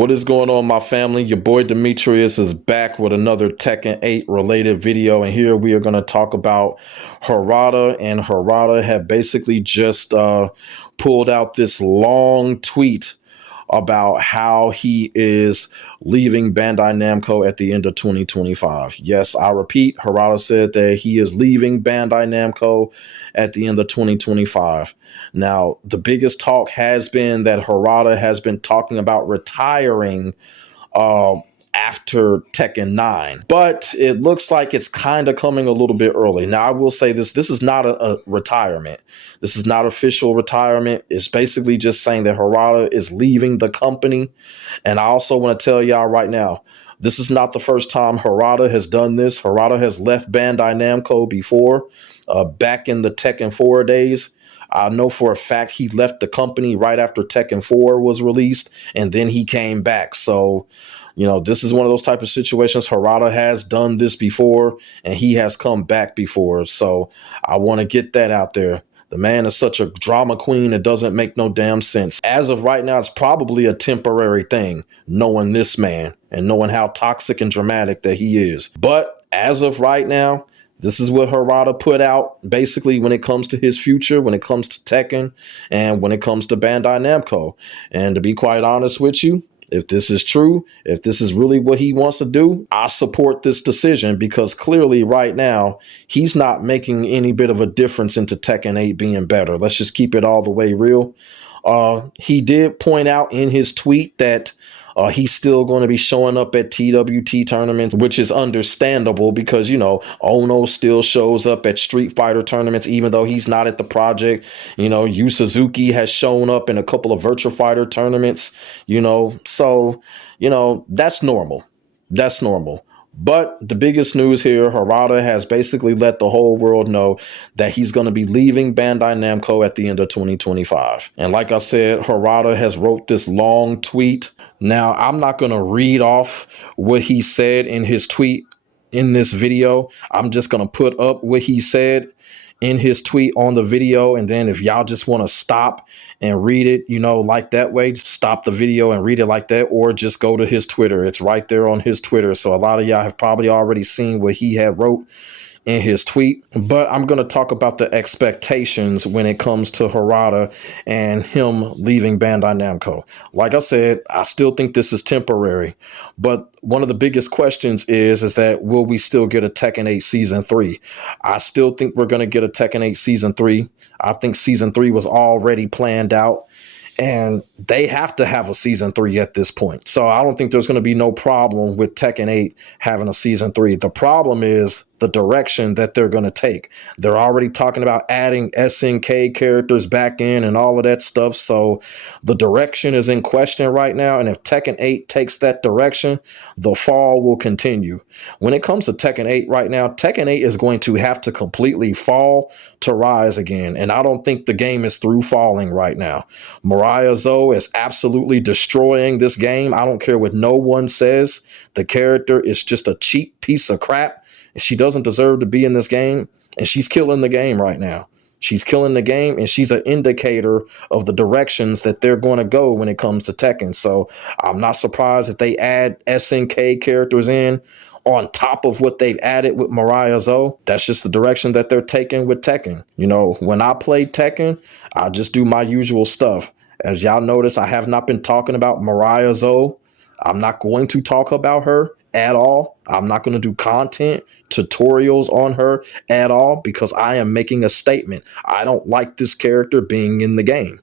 What is going on, my family? Your boy Demetrius is back with another Tekken 8 related video, and here we are going to talk about Harada. And Harada had basically just pulled out this long tweet about how he is leaving Bandai Namco at the end of 2025. Yes, I repeat, Harada said that he is leaving Bandai Namco at the end of 2025. Now, the biggest talk has been that Harada has been talking about retiring after Tekken 9, but it looks like it's kind of coming a little bit early. Now, I will say this is not a retirement. This is not official retirement. It's basically just saying that Harada is leaving the company. And I also want to tell y'all right now, this is not the first time Harada has done this. Harada has left Bandai Namco before, back in the Tekken 4 days. I know for a fact he left the company right after Tekken 4 was released, and then he came back. So, you know, this is one of those type of situations. Harada has done this before, and he has come back before. So I want to get that out there. The man is such a drama queen, it doesn't make no damn sense. As of right now, it's probably a temporary thing, knowing this man and knowing how toxic and dramatic that he is. But as of right now, this is what Harada put out, basically, when it comes to his future, when it comes to Tekken, and when it comes to Bandai Namco. And to be quite honest with you, if this is true, if this is really what he wants to do, I support this decision, because clearly right now, he's not making any bit of a difference into Tekken 8 being better. Let's just keep it all the way real. He did point out in his tweet that he's still going to be showing up at TWT tournaments, which is understandable because, you know, Ono still shows up at Street Fighter tournaments, even though he's not at the project. You know, Yu Suzuki has shown up in a couple of Virtua Fighter tournaments, you know, so, you know, that's normal. That's normal. But the biggest news here, Harada has basically let the whole world know that he's going to be leaving Bandai Namco at the end of 2025. And like I said, Harada has wrote this long tweet. Now, I'm not going to read off what he said in his tweet in this video. I'm just going to put up what he said in his tweet on the video. And then if y'all just want to stop and read it, you know, like that way, just stop the video and read it like that, or just go to his Twitter. It's right there on his Twitter. So a lot of y'all have probably already seen what he had wrote in his tweet, but I'm going to talk about the expectations when it comes to Harada and him leaving Bandai Namco. Like I said, I still think this is temporary, but one of the biggest questions is that will we still get a Tekken 8 Season 3? I still think we're going to get a Tekken 8 Season 3. I think Season 3 was already planned out, and they have to have a Season 3 at this point. So I don't think there's going to be no problem with Tekken 8 having a Season 3. The problem is the direction that they're going to take. They're already talking about adding SNK characters back in and all of that stuff. So the direction is in question right now. And if Tekken 8 takes that direction, the fall will continue. When it comes to Tekken 8 right now, Tekken 8 is going to have to completely fall to rise again. And I don't think the game is through falling right now. Mariah Zoe is absolutely destroying this game. I don't care what no one says. The character is just a cheap piece of crap. She doesn't deserve to be in this game, and she's killing the game right now. She's killing the game, and she's an indicator of the directions that they're going to go when it comes to Tekken. So I'm not surprised if they add SNK characters in on top of what they've added with Mariah Zoe. That's just the direction that they're taking with Tekken. You know, when I play Tekken, I just do my usual stuff. As y'all notice, I have not been talking about Mariah Zoe. I'm not going to talk about her at all. I'm not going to do content tutorials on her at all, because I am making a statement. I don't like this character being in the game.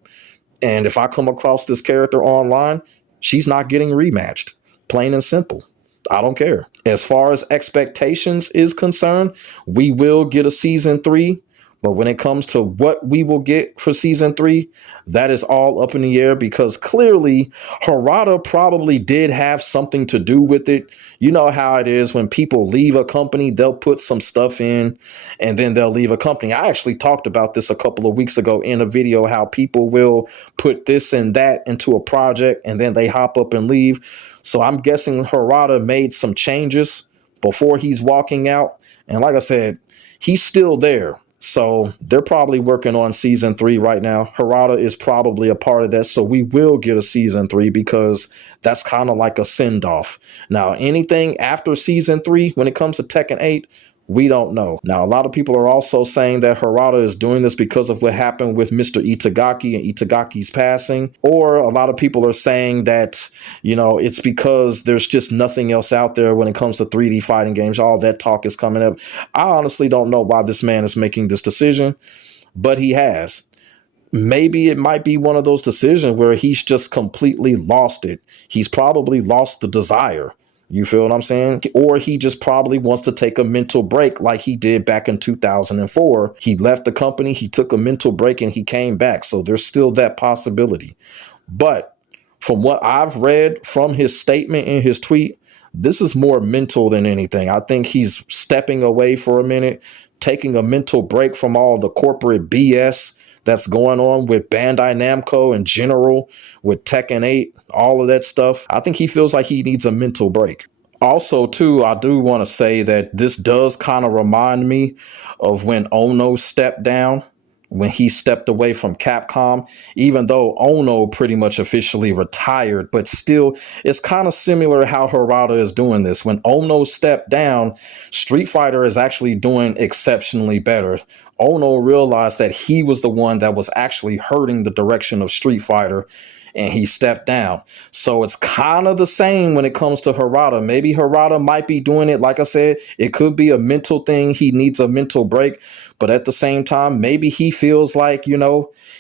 And if I come across this character online, she's not getting rematched. Plain and simple. I don't care. As far as expectations is concerned, we will get a Season 3. But when it comes to what we will get for Season 3, that is all up in the air, because clearly Harada probably did have something to do with it. You know how it is when people leave a company, they'll put some stuff in and then they'll leave a company. I actually talked about this a couple of weeks ago in a video, how people will put this and that into a project and then they hop up and leave. So I'm guessing Harada made some changes before he's walking out. And like I said, he's still there. So they're probably working on season 3 right now. Harada is probably a part of that. So we will get a season 3 because that's kind of like a send off. Now, anything after season 3, when it comes to Tekken 8, we don't know. Now, a lot of people are also saying that Harada is doing this because of what happened with Mr. Itagaki and Itagaki's passing. Or a lot of people are saying that, it's because there's just nothing else out there when it comes to 3D fighting games. All that talk is coming up. I honestly don't know why this man is making this decision, but he has. Maybe it might be one of those decisions where he's just completely lost it. He's probably lost the desire. You feel what I'm saying? Or he just probably wants to take a mental break like he did back in 2004. He left the company, he took a mental break, and he came back. So there's still that possibility. But from what I've read from his statement in his tweet, this is more mental than anything. I think he's stepping away for a minute, taking a mental break from all the corporate BS that's going on with Bandai Namco in general, with Tekken 8, all of that stuff. I think he feels like he needs a mental break. Also, too, I do want to say that this does kind of remind me of when Ono stepped down, when he stepped away from Capcom, even though Ono pretty much officially retired, but still it's kind of similar how Harada is doing this. When Ono stepped down, Street Fighter is actually doing exceptionally better. Ono realized that he was the one that was actually hurting the direction of Street Fighter, and he stepped down. So it's kind of the same when it comes to Harada. Maybe Harada might be doing it. Like I said, it could be a mental thing. He needs a mental break. But at the same time, maybe he feels like,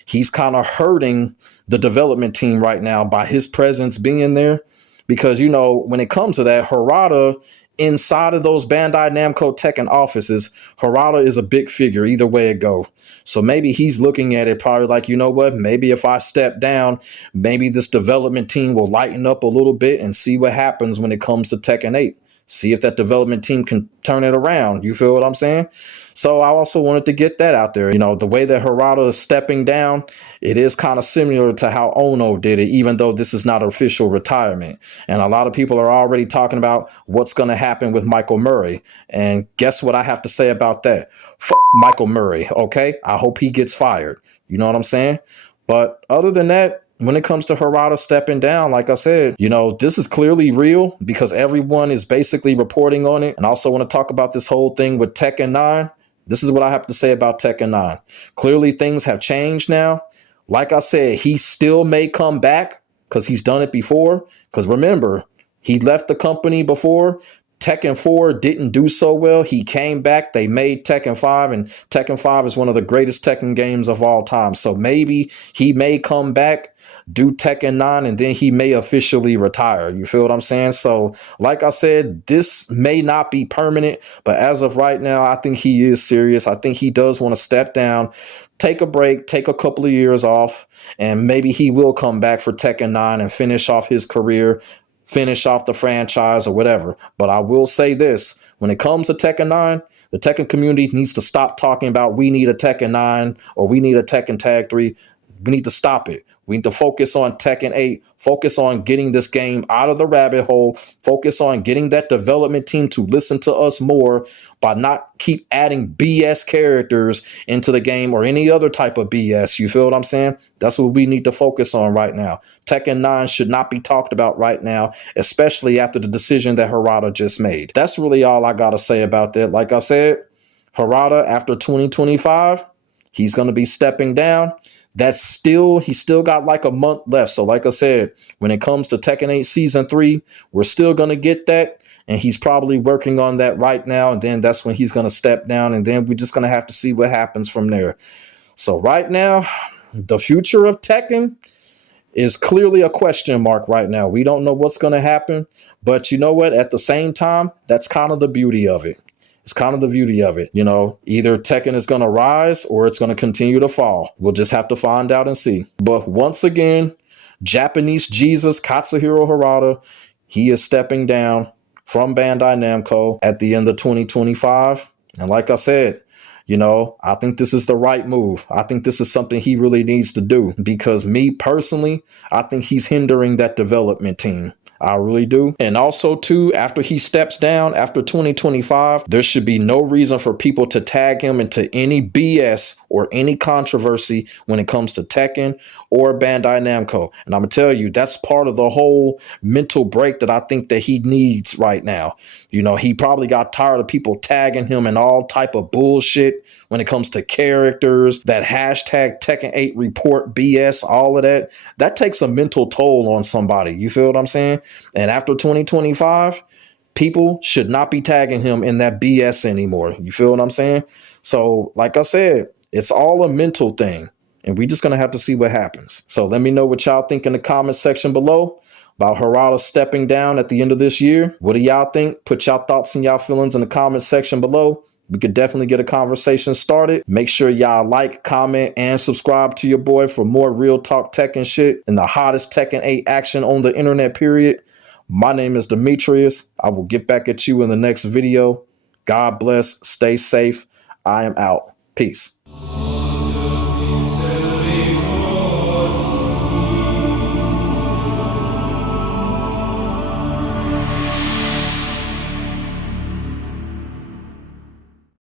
he's kind of hurting the development team right now by his presence being there. Because, when it comes to that, Harada, inside of those Bandai Namco Tekken offices, Harada is a big figure either way it go. So maybe he's looking at it probably like, maybe if I step down, maybe this development team will lighten up a little bit and see what happens when it comes to Tekken 8. See if that development team can turn it around. You feel what I'm saying? So I also wanted to get that out there. The way that Harada is stepping down, it is kind of similar to how Ono did it, even though this is not official retirement. And a lot of people are already talking about what's going to happen with Michael Murray. And guess what I have to say about that? Michael Murray, okay? I hope he gets fired. You know what I'm saying? But other than that, when it comes to Harada stepping down, like I said, this is clearly real because everyone is basically reporting on it. And I also want to talk about this whole thing with Tekken 9. This is what I have to say about Tekken 9. Clearly, things have changed now. Like I said, he still may come back because he's done it before. Because remember, he left the company before. Tekken 4 didn't do so well. He came back. They made Tekken 5, and Tekken 5 is one of the greatest Tekken games of all time. So maybe he may come back, do Tekken 9, and then he may officially retire. You feel what I'm saying? So like I said, this may not be permanent, but as of right now, I think he is serious. I think he does want to step down, take a break, take a couple of years off, and maybe he will come back for Tekken 9 and finish off his career, finish off the franchise or whatever. But I will say this, when it comes to Tekken 9, the Tekken community needs to stop talking about we need a Tekken 9 or we need a Tekken Tag 3. We need to stop it. We need to focus on Tekken 8, focus on getting this game out of the rabbit hole, focus on getting that development team to listen to us more by not keep adding BS characters into the game or any other type of BS. You feel what I'm saying? That's what we need to focus on right now. Tekken 9 should not be talked about right now, especially after the decision that Harada just made. That's really all I got to say about that. Like I said, Harada, after 2025, he's going to be stepping down. He's still got like a month left. So like I said, when it comes to Tekken 8 Season 3, we're still going to get that. And he's probably working on that right now. And then that's when he's going to step down. And then we're just going to have to see what happens from there. So right now, the future of Tekken is clearly a question mark right now. We don't know what's going to happen. But you know what? At the same time, that's kind of the beauty of it. It's kind of the beauty of it. Either Tekken is going to rise or it's going to continue to fall. We'll just have to find out and see. But once again, Japanese Jesus Katsuhiro Harada, he is stepping down from Bandai Namco at the end of 2025. And like I said, I think this is the right move. I think this is something he really needs to do because me personally, I think he's hindering that development team. I really do. And also, too, after he steps down after 2025, there should be no reason for people to tag him into any BS or any controversy when it comes to Tekken or Bandai Namco. And I'm going to tell you, that's part of the whole mental break that I think that he needs right now. You know, he probably got tired of people tagging him in all type of bullshit when it comes to characters, that hashtag Tekken 8 report BS, all of that. That takes a mental toll on somebody. You feel what I'm saying? And after 2025, people should not be tagging him in that BS anymore. You feel what I'm saying? So, like I said, it's all a mental thing. And we're just going to have to see what happens. So let me know what y'all think in the comment section below about Harada stepping down at the end of this year. What do y'all think? Put y'all thoughts and y'all feelings in the comment section below. We could definitely get a conversation started. Make sure y'all like, comment, and subscribe to your boy for more real talk Tekken shit and the hottest Tekken 8 action on the internet, period. My name is Demetrius. I will get back at you in the next video. God bless. Stay safe. I am out. Peace.